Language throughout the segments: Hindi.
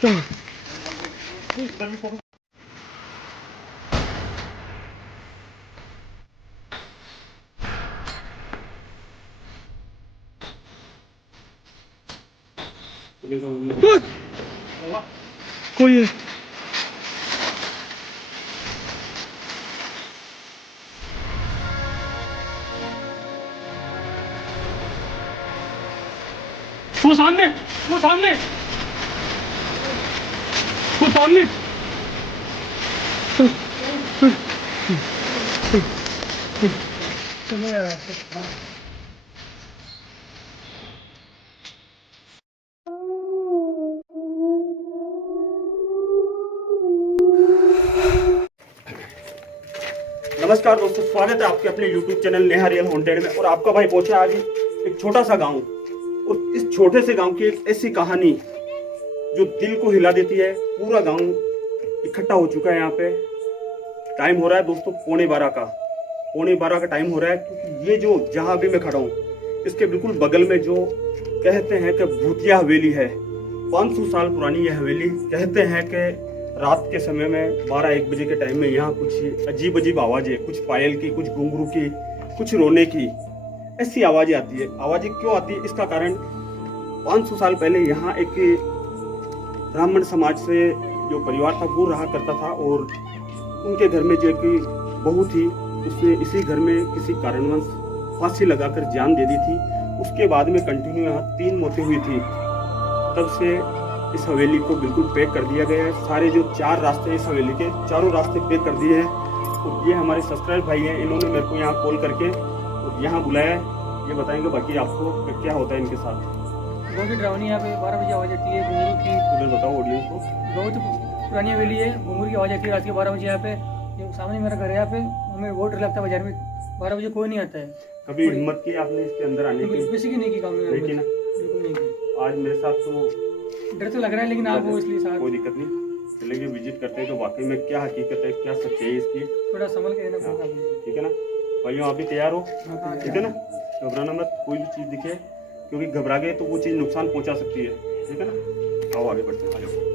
कोई है। वो सामने, वो सामने, वो सामने। नमस्कार दोस्तों, स्वागत है आपके अपने YouTube channel Neha real haunted में। और आपका भाई पहुंचा आज एक छोटा सा गांव, और इस छोटे से गांव की एक ऐसी कहानी जो दिल को हिला देती है। पूरा गांव इकट्ठा हो चुका है यहाँ पे। टाइम हो रहा है दोस्तों 11:15 का, 11:15 का टाइम हो रहा है, क्योंकि ये जो जहाँ अभी मैं खड़ा हूँ इसके बिल्कुल बगल में जो कहते हैं कि भूतिया हवेली है, 500 साल पुरानी यह हवेली। कहते हैं कि रात के समय में 12-1 बजे के टाइम में यहाँ कुछ अजीब अजीब आवाजें, कुछ पायल की, कुछ घुंघरू की, कुछ रोने की, ऐसी आवाजें आती है। आवाजें क्यों आती है, इसका कारण 500 साल पहले यहाँ एक ब्राह्मण समाज से जो परिवार था वो रहा करता था, और उनके घर में जो एक बहू थी उसने इसी घर में किसी कारणवश फांसी लगाकर जान दे दी थी। उसके बाद में कंटिन्यू यहाँ 3 मौतें हुई थी। तब से इस हवेली को बिल्कुल पैक कर दिया गया है। सारे जो 4 रास्ते इस हवेली के, चारों रास्ते पैक कर दिए हैं। और ये हमारे सब्सक्राइब भाई हैं, इन्होंने मेरे को यहाँ कॉल करके और यहाँ बुलाया है। ये बताएंगे बाकी आपको कि क्या होता है इनके साथ। बहुत ही डरावनी यहाँ पे 12 बजे आवाज़ आती है घुंघरू की। उधर बताओ ऑडियंस को। बहुत पुरानी हवेली है, घुंघरू की आवाज़ आती है रात के 12 बजे यहाँ पे। ये सामने मेरा घर है, यहाँ पे हमें बहुत डर लगता है। बाजार में 12 बजे कोई नहीं आता है। कभी हिम्मत की आपने इसके अंदर आने की? किसी की नहीं की काम में, देखिए ना, बिल्कुल नहीं की। आज मेरे साथ तो डर तो लग रहा है, लेकिन आप वो इसलिए साथ कोई दिक्कत नहीं, चलेंगे विजिट करते हैं तो वाकई में क्या हकीकत है, क्या सच्चाई है इसकी। थोड़ा संभल के रहना पड़ेगा मुझे। ठीक है ना भाइयों, आप भी तैयार हो? ठीक है ना, घबराना मत। कोई भी चीज़ दिखे, क्योंकि घबरा गए तो वो चीज़ नुकसान पहुंचा सकती है। ठीक है ना, आओ आगे बढ़ते हैं, आ जाओ।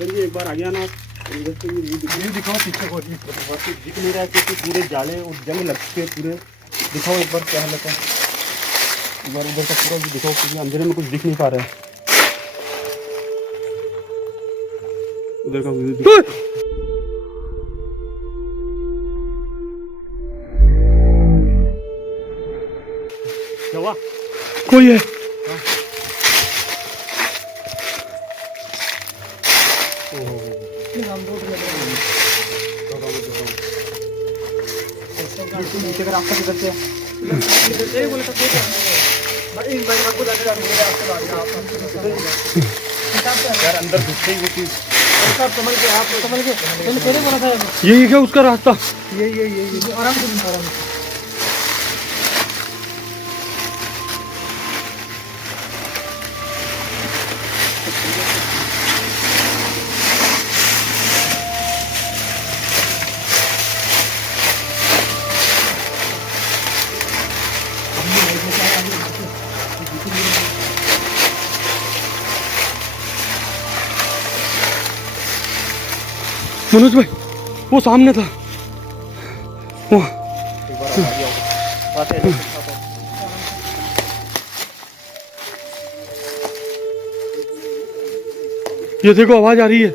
चलिए एक बार आगे आना। इधर से ये दिखाओ पीछे को, दिख नहीं रहा है क्योंकि पूरे जाले और जंग लग के पूरे। दिखाओ एक बार क्या हालत है, एक बार उधर का पूरा भी दिखाओ, क्योंकि अंधेरे में कुछ दिख नहीं पा रहा है। उधर का व्यू दिखाओ। क्या हुआ? कोई है। नीचे का रास्ता किधर से? यार अंदर घुसते ही वो चीज पहले बोला था यही क्या उसका रास्ता? ये आराम से। मनोज भाई वो सामने था वो। ये देखो आवाज आ रही है।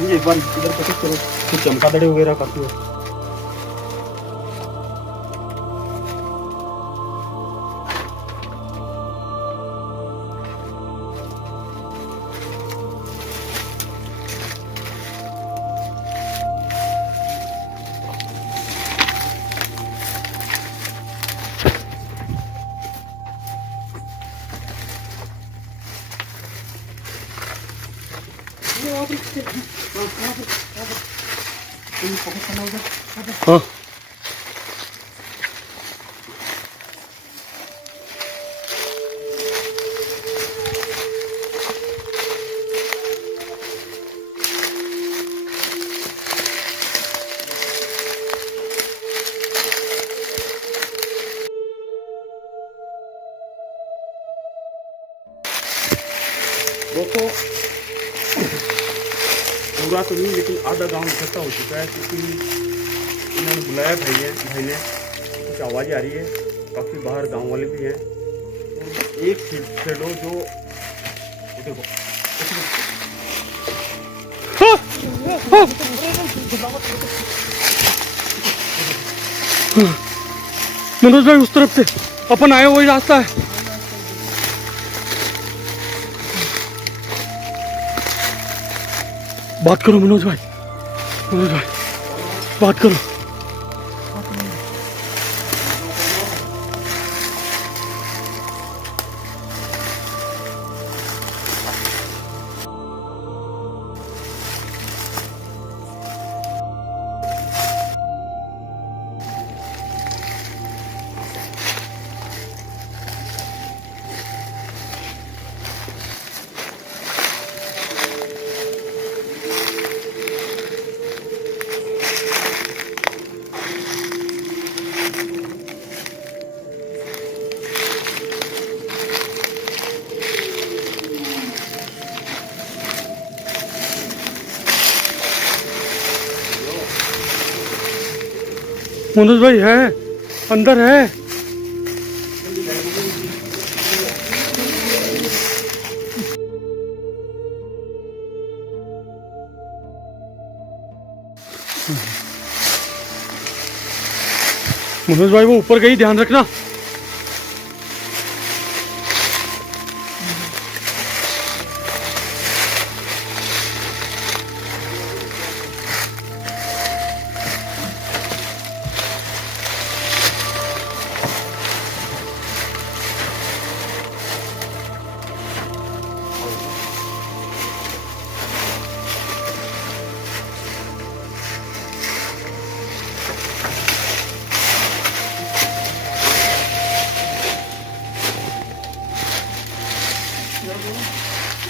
ये एक बार इधर कोशिश करो, कुछ चमकादड़ी वगैरह काफी है। हाँ दोस्तों पूरा तो नहीं लेकिन आधा गांव इकट्ठा हो चुका है, क्योंकि इन्होंने बुलाया भाई ने कुछ आवाज़ें आ रही है, काफ़ी बाहर गांव वाले भी हैं। तो एक शेडो जो देखो मनोज भाई उस तरफ से अपन आए वही रास्ता है। बात करो मनोज भाई, बात करो। मनोज भाई है, अंदर है। मनोज भाई वो ऊपर गई, ध्यान रखना।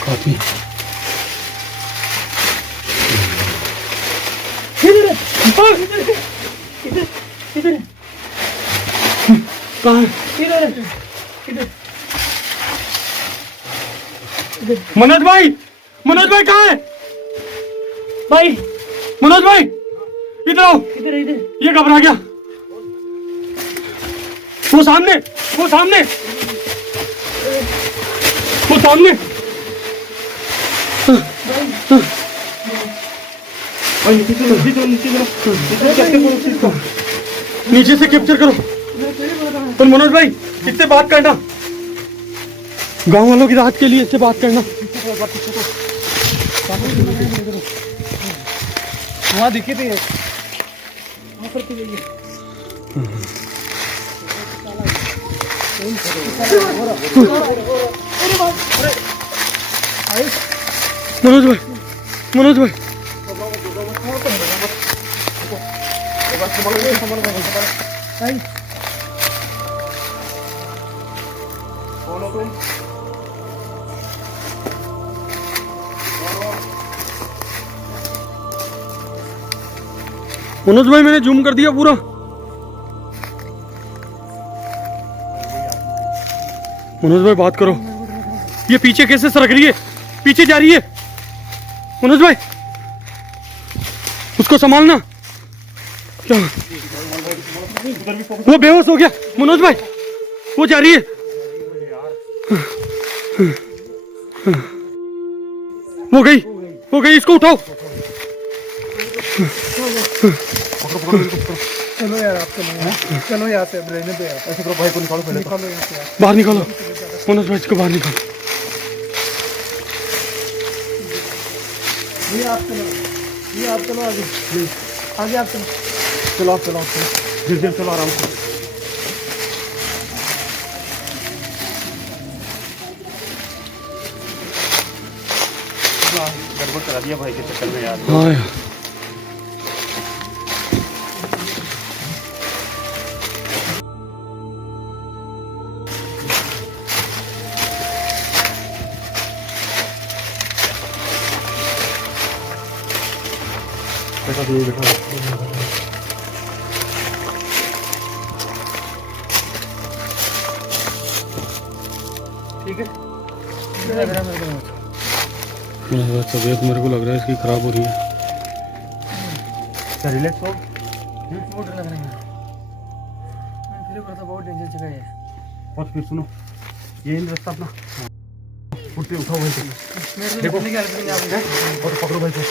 काफी कहाँ मनोज भाई कहाँ है भाई? मनोज भाई इधर आओ। इधर इधर ये घबरा गया। वो सामने नीचे से कैप्चर करो। तो मनोज भाई इससे बात करना, गांव वालों की राहत के लिए इससे बात करना। वहाँ दिखी थी मनोज भाई कौन हो तुम? मनोज भाई मैंने जूम कर दिया पूरा। मनोज भाई बात करो, ये पीछे कैसे सरक रही है, पीछे जा रही है। मनोज भाई उसको संभालना। क्या वो बेहोश हो गया मनोज भाई, वो जा रही है। वो गई, इसको उठाओ। चलो यार, आप चलो यहाँ से, अब रहने दो यार। ऐसे करो भाई को निकालो पहले। निकालो यहाँ से यार। बाहर निकालो मनोज भाई, इसको बाहर निकालो। ये आप चलो आगे, आप चलो। चलो आप चलो धीरे चलो आराम से। गड़बड़ करा दिया भाई के चक्कर में यार। हाँ यार बेटा नहीं बेटा। ठीक है, लग रहा है मेरे को। तबीयत मेरे को लग रहा है इसकी खराब हो रही है। क्या रिलैक्स हो? बहुत डर लग रहा है, फिर पता बहुत डेंजर जगह है। और फिर सुनो, ये रास्ता अपना उठ के उठाओ भाई को। मेरे को देखने की हालत नहीं आ रही है। और पकड़ो भाई को।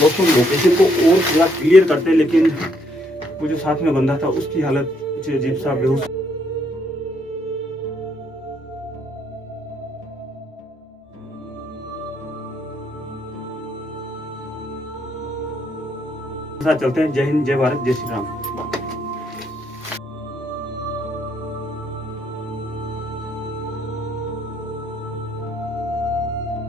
दोस्तों लोकेशन को और थोड़ा क्लियर करते हैं, लेकिन वो जो साथ में बंदा था उसकी हालत कुछ अजीब सा बेहोश चलते हैं। जय हिंद, जय भारत, जय श्री राम।